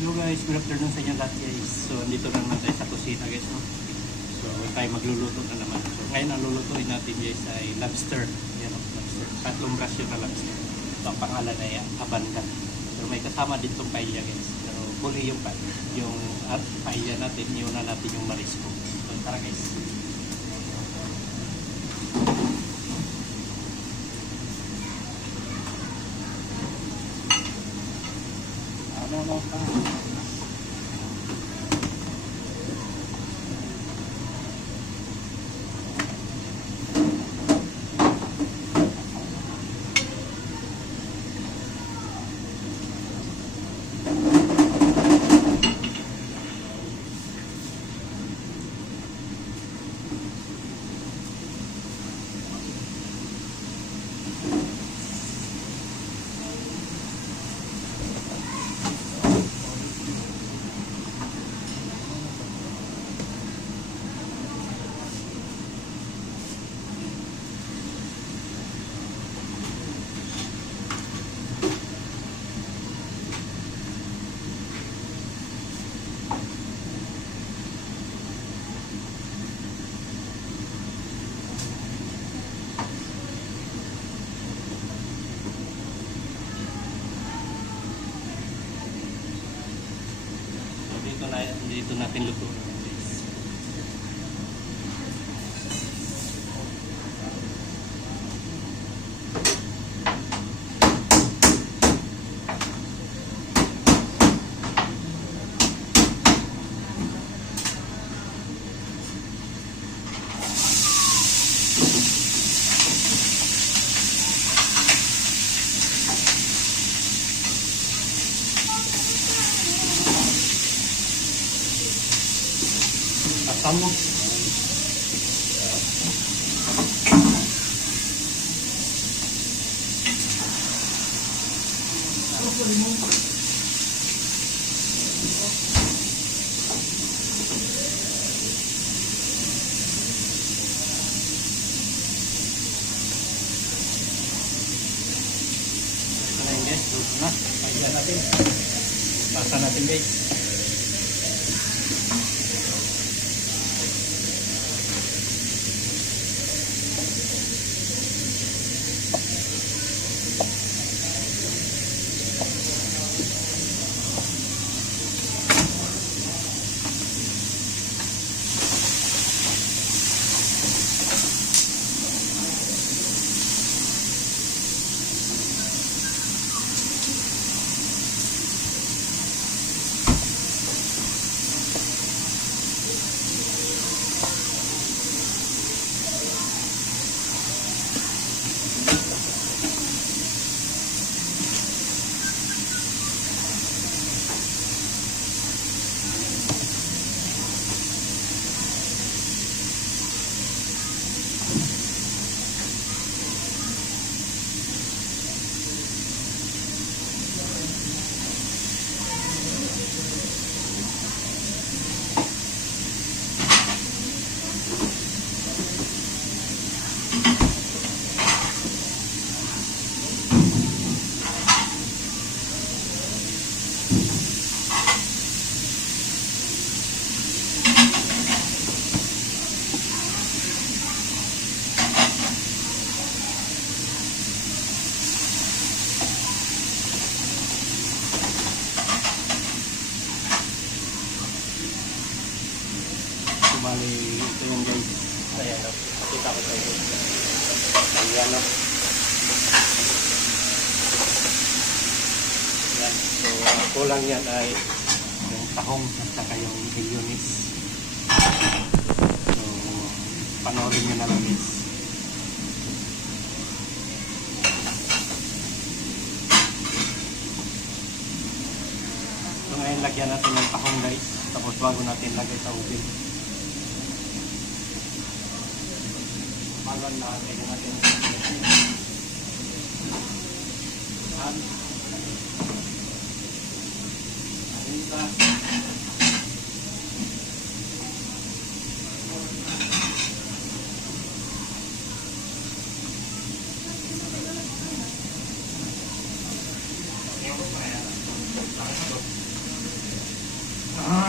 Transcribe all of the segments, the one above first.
Hello guys, good afternoon sa inyo lahat guys. So, andito na naman tayo sa kusina guys, no? So, tayo magluluto na naman. So, ngayon ang lulutuin natin guys ay lobster. Yan o, lobster. Tatlong rasyon na lobster. So, ang pangalan ay Abanda. So, may kasama din itong paella guys. Pero, huli yung paella natin, iuna natin yung marisco. So, tara guys. Dito natin lutuin guys. Pasamos. Ito na yun guys. Luto na. Pagyan natin. Pasa natin guys. Bali, ito yung guys. Ayan o. Pakita ko sa inyo. Ayan o. Ayan. So, kulang yan ay yung tahong at saka yung mayonnaise. So, panoorin nyo na lang guys. So, ngayon lagyan natin yung tahong guys. Tapos bago natin lagay sa ubin. Bago natin natin.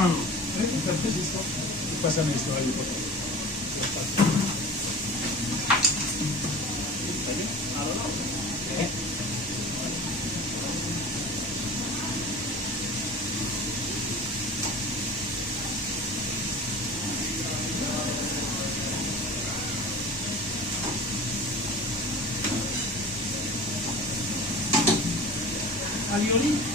Entonces esto, pásame esto ahí, por favor. Ya está. Okay. Alioli.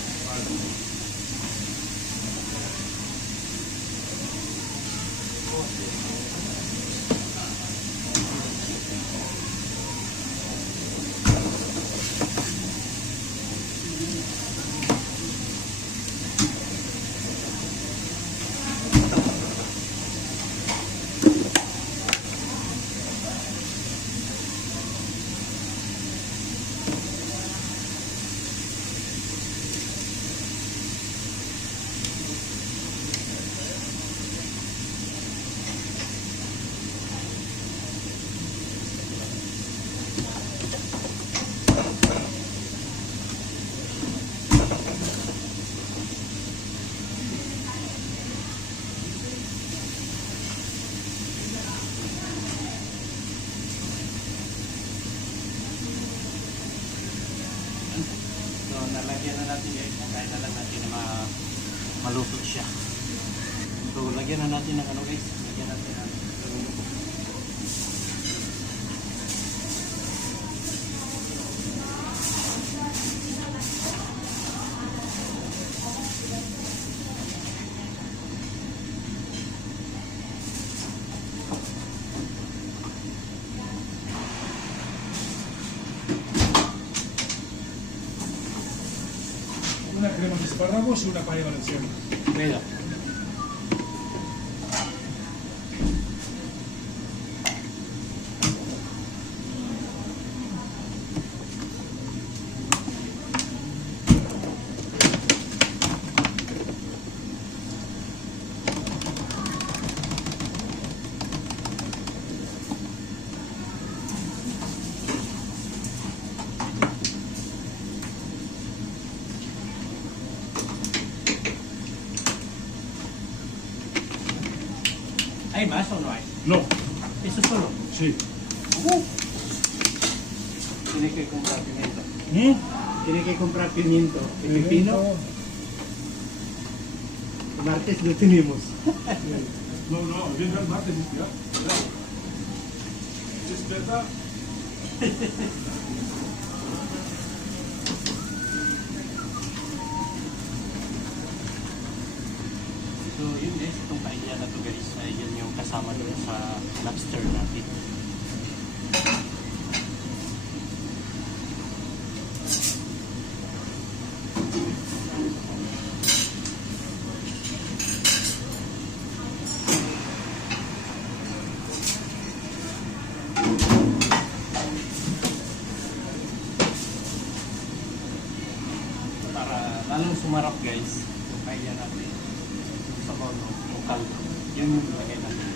So, nalagyan na natin guys. Kaya na lang natin na maluto siya. So, lagyan na natin ng ano guys. Lagyan natin ng Una crema de espárragos y una paya valenciana. Mira. ¿Hay más o no hay? No, Eso solo. sí. Tiene que comprar pimiento. Tiene que comprar pimiento y pepino. Martes lo tenemos. No, no, viene el martes ya. Despierta. So yun guys, itong paella na to guys, ay yun yung kasama doon sa lobster natin. Para lalong sumarap guys, yung paella natin. Sa kono, yung kaldo. Yun yung lagay natin.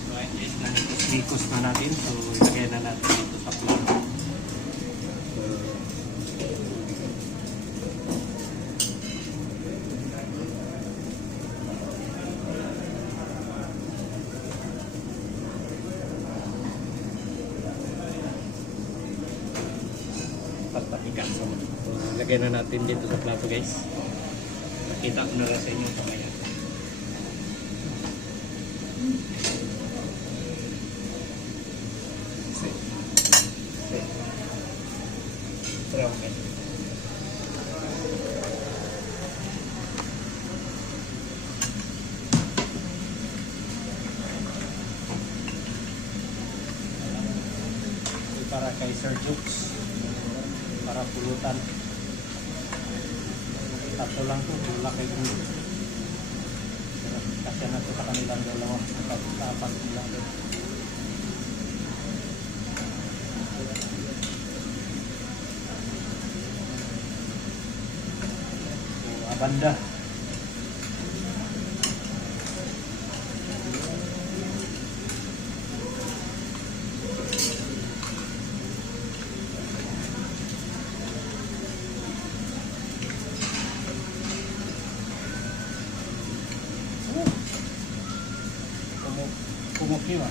So ayun guys, nanikos na natin. So ilagay na natin dito sa plato. Patatikan. So ilagay na natin dito sa plato guys. Nakita ko na lang sa inyo kamaya. Pero okay. Para kay Sir Jukes, para pulutan. Tatlo lang to, laki ko. Pero kasya na to sa kanilang dalawa. Apat lang to. So, abanda. Kumukiwa.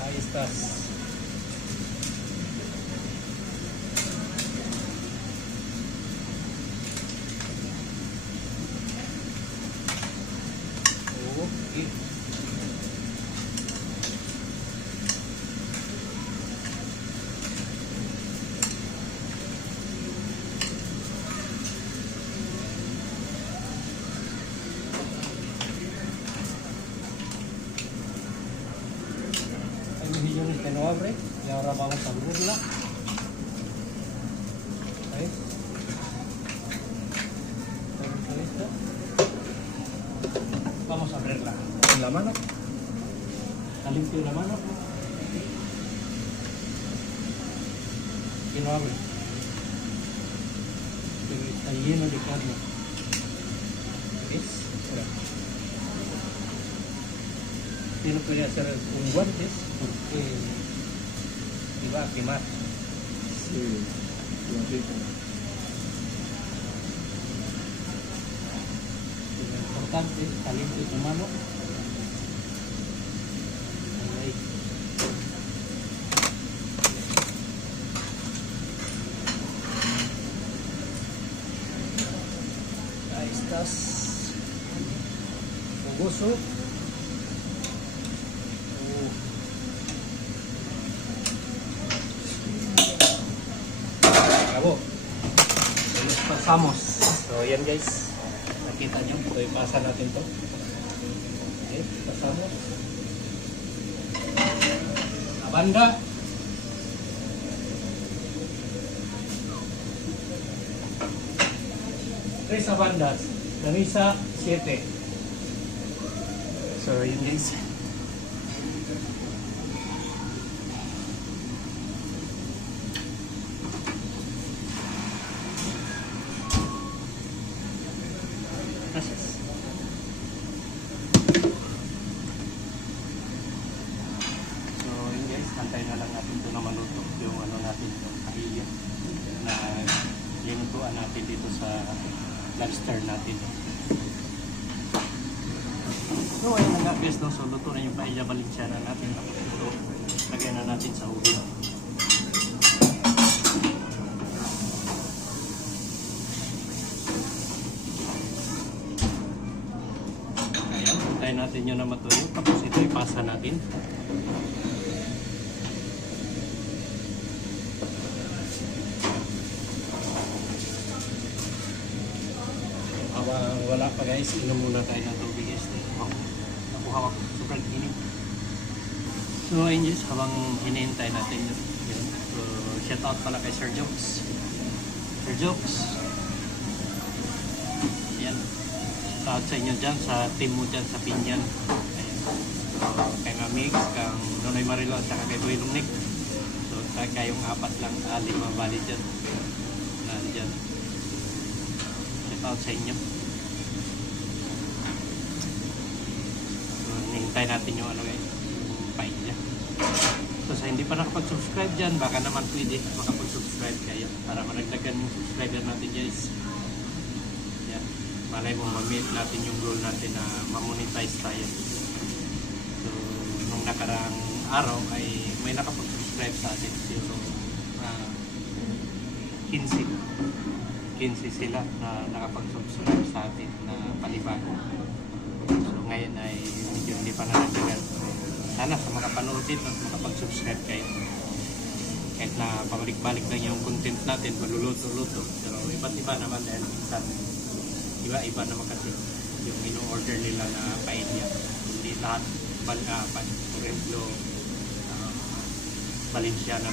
Ahí estás. Okay. Millones que no abre y ahora vamos a abrirla. ¿Veis? ¿Está listo? Vamos a abrirla en la mano. ¿Está limpio la mano? Y no abre. Está lleno de carne. ¿Ves? Mira. Tiene que hacer con guantes porque iba a quemar. Sí, lo rico. Lo importante es caliente tu mano. Ahí. Ahí estás. Jugoso. Acabó. Nos pasamos. So, yan guys. Nakita nyo. So, ipasa natin to. Okay, pasamos. Abanda. Tres abandas. Lamisa, 7. So, yan guys. Gracias. So, yun guys, antayin na lang natin ito na maluto yung ano natin, yung kahilyo na linutuan natin dito sa lobster natin. So, ayun na nga guys, no? So, luto na yung paella Valenciana natin. Tapos ito, lagyan na natin sa ulo. Hintayin natin yun na matuyo. Tapos ito ipasa natin. Habang wala pa guys, inom muna tayo ng tubig guys. Ako hawak, super init. So ayun guys, habang hinihintay natin yun. So shout out pala kay Sir Jokes. Sir Jokes. Yan. Shout out sa inyo dyan, sa team mo dyan sa Pinyan. Ayan. So, kay Mamix, kang Nonoy Marilo, at saka kay Boy Lumnik. So, kayong apat lang, 5 bali dyan. Nandyan. Shout out sa inyo. So, nihintay natin yung ano guys, yung paella. So, sa hindi pa nakapag-subscribe dyan, baka naman pwede makapag-subscribe kayo para maragdagan yung subscriber natin guys. Yan. Malay mo ma-meet natin yung goal natin na ma-monetize tayo. So, nung nakaraang araw ay may nakapag-subscribe sa atin. Pero 15 sila na nakapag-subscribe sa atin na panibago. So, ngayon ay medyo hindi pa naragdagan. Sana sa makapanood dito at makapag-subscribe kayo. Kahit na pabalik-balik lang yung content natin, maluluto-luto. Pero iba't iba naman dahil minsan iba-iba naman kasi yung ino-order nila na paella. Hindi lahat balapan. For example, Valenciana,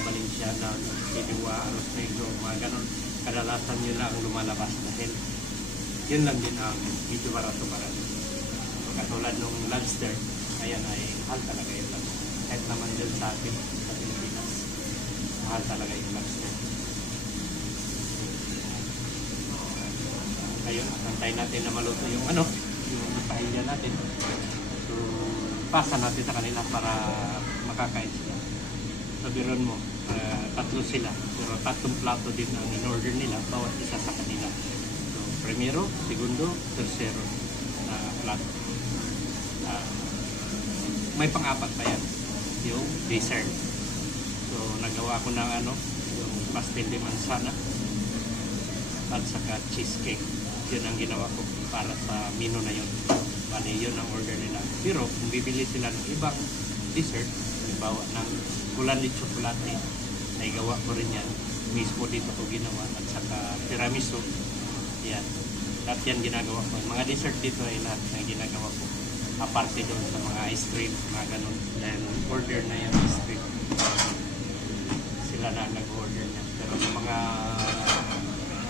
Siniwa, Aros Negro, mga ganon. Kadalasan yun lang ang lumalabas dahil yun lang din ang medyo barato. So, katulad nung lobster, ayan ay mahal talaga yung lobster. Kahit naman dyan sa atin, sa Pilipinas, mahal talaga yung lobster. Ayun, antayin natin na maluto yung yung paella natin. So, pasa natin sa kanila para makakain sila. Sabiron mo, tatlo sila. Pero 3 plato din ang in-order nila, bawat isa sa kanila. So, primero, segundo, tercero na plato. May pang-apat pa yan, yung dessert. So, nagawa ko ng yung pastel de manzana at saka cheesecake. Yun ang ginawa ko para sa menu na yun. Bali, yun ang order nila. Pero kung bibili sila ng ibang dessert, halimbawa ng kulani chocolate, ay gawa ko rin yan. Mismo dito ko ginawa. At saka tiramisu. Yan. Lahat yan ginagawa ko. Mga dessert dito ay lahat na ginagawa ko. Aparte doon sa mga ice cream, mga ganun. Dahil order na yan ice cream. Sila na nag-order niya. Pero sa mga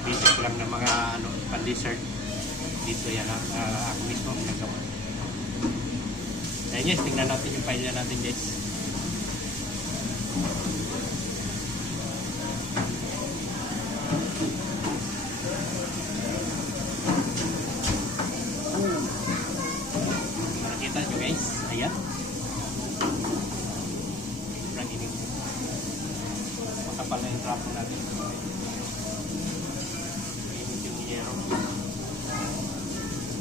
basic lang na mga pan-dessert, dito yan ako mismo ang nagawa. Kaya guys, tingnan natin yung paella natin guys. Nakita nyo guys, ayan. Sobrang init. Makapal na yung trapo natin. Yung yero.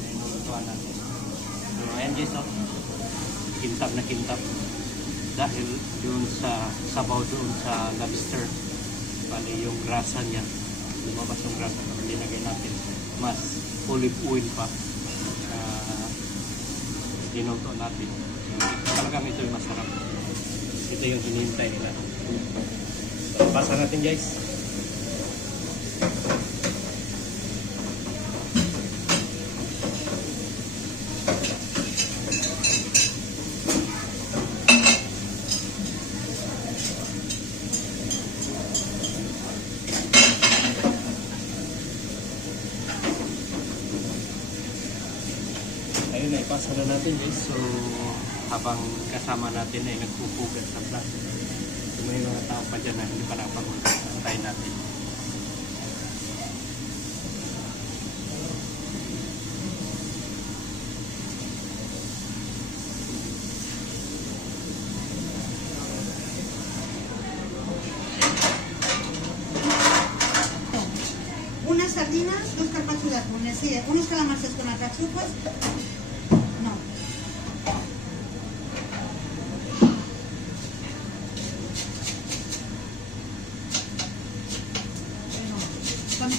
Ayan, nulutuan natin. So, ayan guys, kintab na kintab. Dahil doon sa sabaw doon sa lobster, bali yung grasa niya, lumabas yung grasa kapag linagay natin, mas olive oil pa dinuto natin. Talagang ito yung masarap. Ito yung hinihintay nila. So, basa natin guys. Ayun, ipasa na natin guys. So, habang kasama natin ay nagpupugat sa plato. So, may mga tao pa dyan na hindi pa nakapagulog. Antayin natin. Unas sardinas, 2 carpaccio de atunes, sí, unos calamares con alcachofa. No.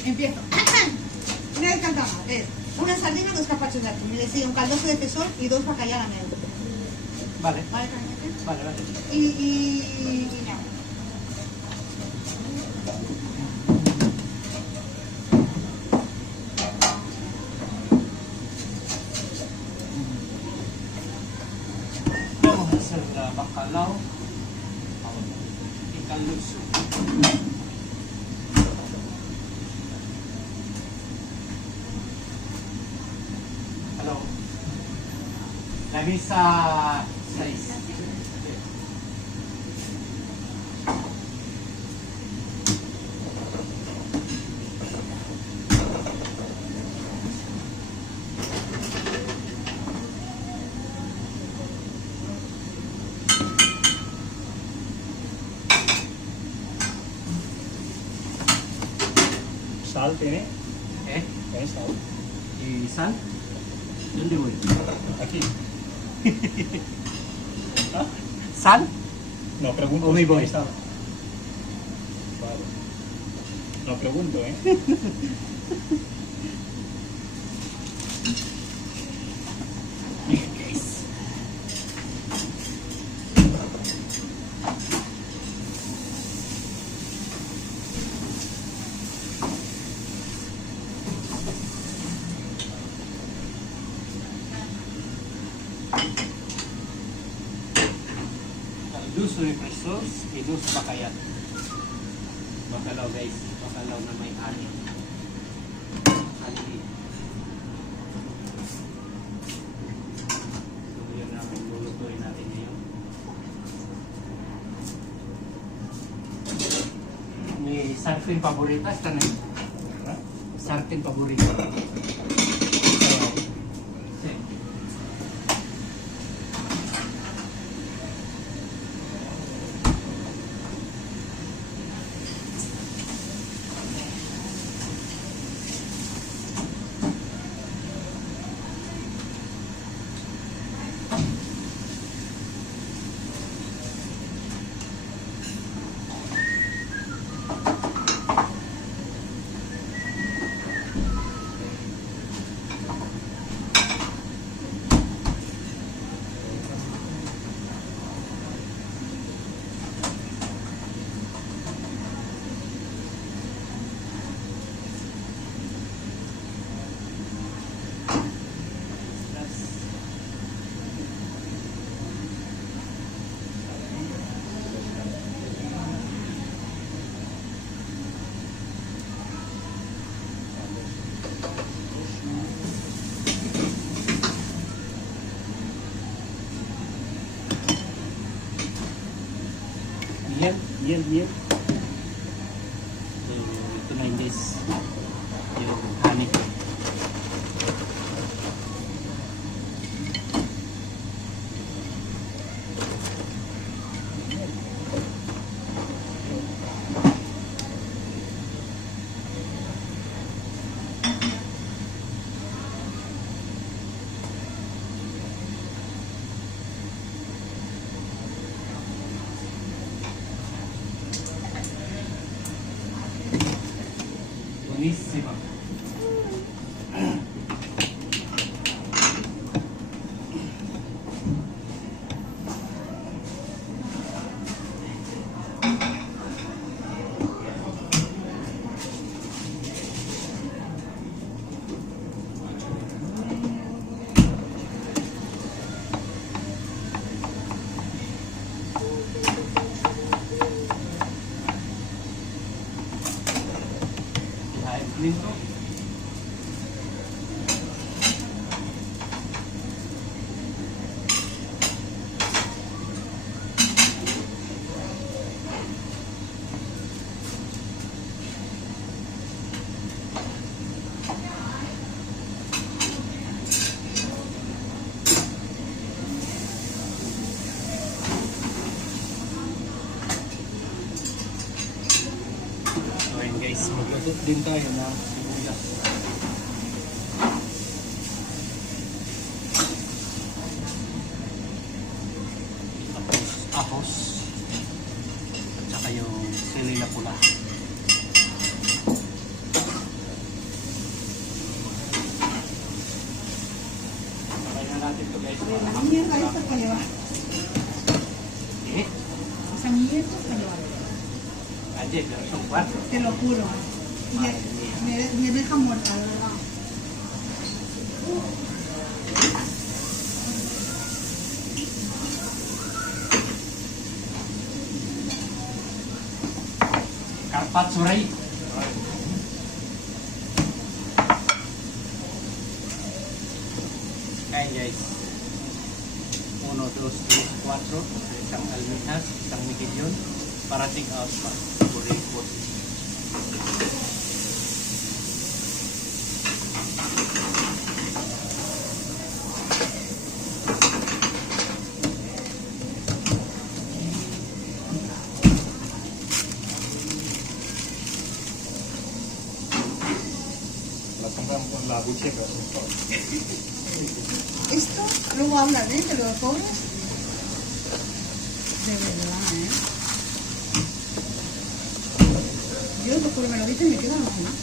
Empiezo. Una vez cantaba, es una sardina, 2 carpaccios de atún, le sigue un caldoso de pesol y 2 bacallas a la miel. Vale. ¿Vale, Carmete? Vale. Y no. Vamos a hacer bacalao. Y caldoso. Hello. La mesa 6. Sal tiene. ¿Tiene sal? ¿Y sal? ¿Dónde voy? Aquí. ¿Ah? ¿Sal? No pregunto. ¿O me si voy? tiene sal. Vale. No pregunto, ¿eh? dos refrescos y dos bacayat. Bacalaw guys, bacalaw na may ani. Ani. So yun namin, lulutuin natin ngayon. May sartén paborita, esta na yun. Sartén paborita. Sí. Miel. So, ito na guys. Yung honey ko. Buonissima. Listo. So ayun guys, magluto din tayo ng sibuyas. Tapos ahos. At saka yung sili na pula. Sabay na natin ito guys. La mierda esta es para llevar. Eh? Esa mierda es para llevar. Ayer, pero son 4. Te lo juro. Me deja muerta, de verdad. Carpaccio Ray. Ayan guys. 1, 2, 3, 4. Isang almitas, isang migilyon. Para take out pa. Buripot. La compramos con la bucheca. Esto, luego hablan, ¿eh? De los pobres. De verdad, ¿eh? Yo, después me lo dicen, me quedo alucinada.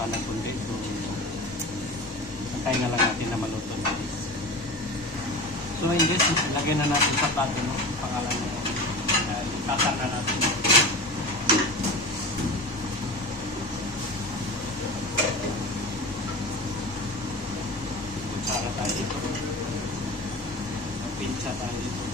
pa ng kundi. So, antayin na lang natin na maluto guys. So in this, lagyan na natin sa plato, no? Pangalan mo. Tatar na natin. Kutsara tayo dito. Pincha tayo dito.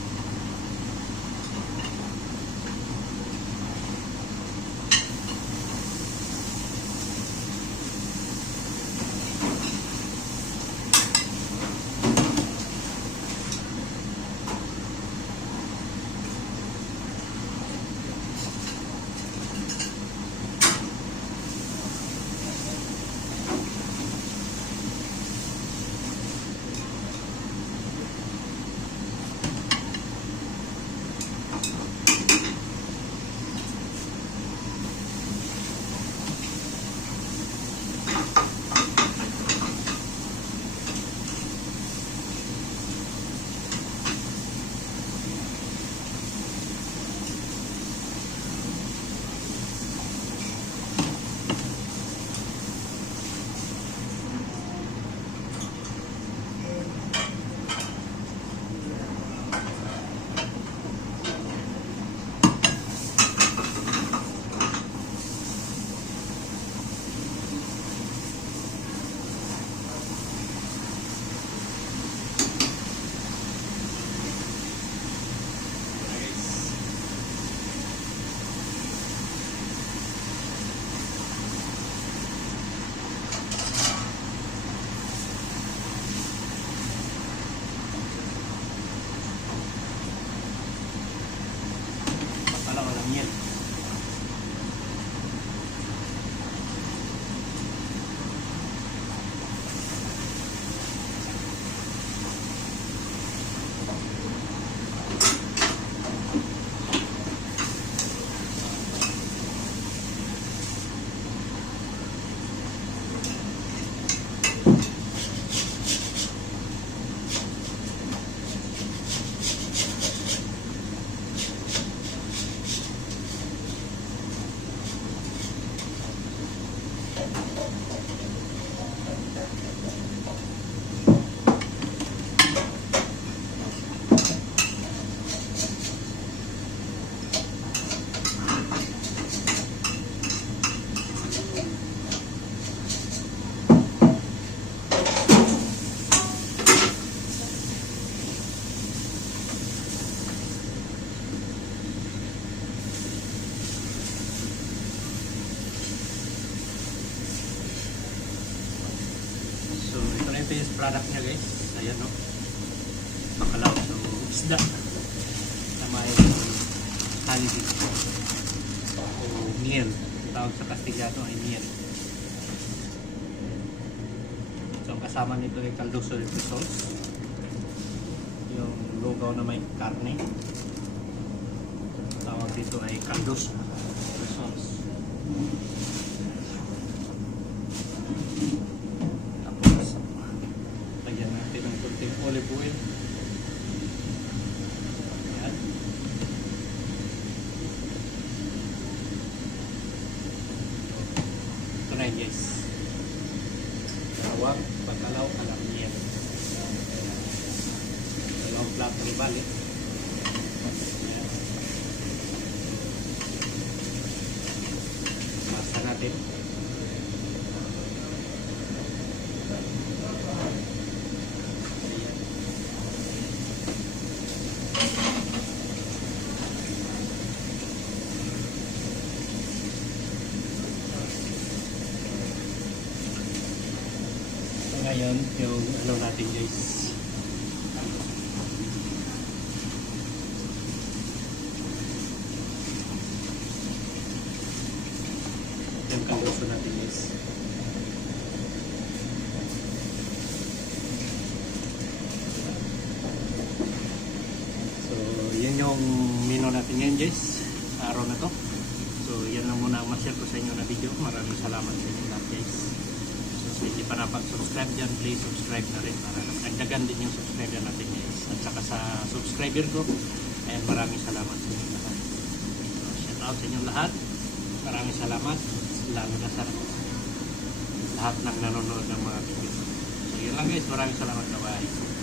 Walang miel. So ito na yung finished product niya guys. Ayan no. Bacalao. So isda na may halibig o miel. Ang tawag sa Kastiliano ay miel. So ang kasama nito ay caldoso de sauce. Yung lugaw na may karne. Ang tawag dito ay caldoso de sauce. Lagyan natin ng kunting olive oil. Ayan. Ito na yun guys. Tawag, bacalao, alamien. Dalawang plato ni bali. Ayan. Masa natin. Ngayon, yung ano natin guys. Yung kaldoso natin guys. So, yan yung menu natin ngayon guys. Araw na to. So, yan lang muna ang ma-share ko sa inyo na video. Maraming salamat sa inyo lahat guys. So, hindi pa napag-subscribe dyan, please subscribe na rin para nagdagan din yung subscriber natin guys. At saka sa subscriber ko, ayan, maraming salamat sa inyo lahat. So, shout out sa inyo lahat. Maraming salamat. Lalo na sa lahat ng nanonood ng mga video. So yun lang guys, maraming salamat, bye.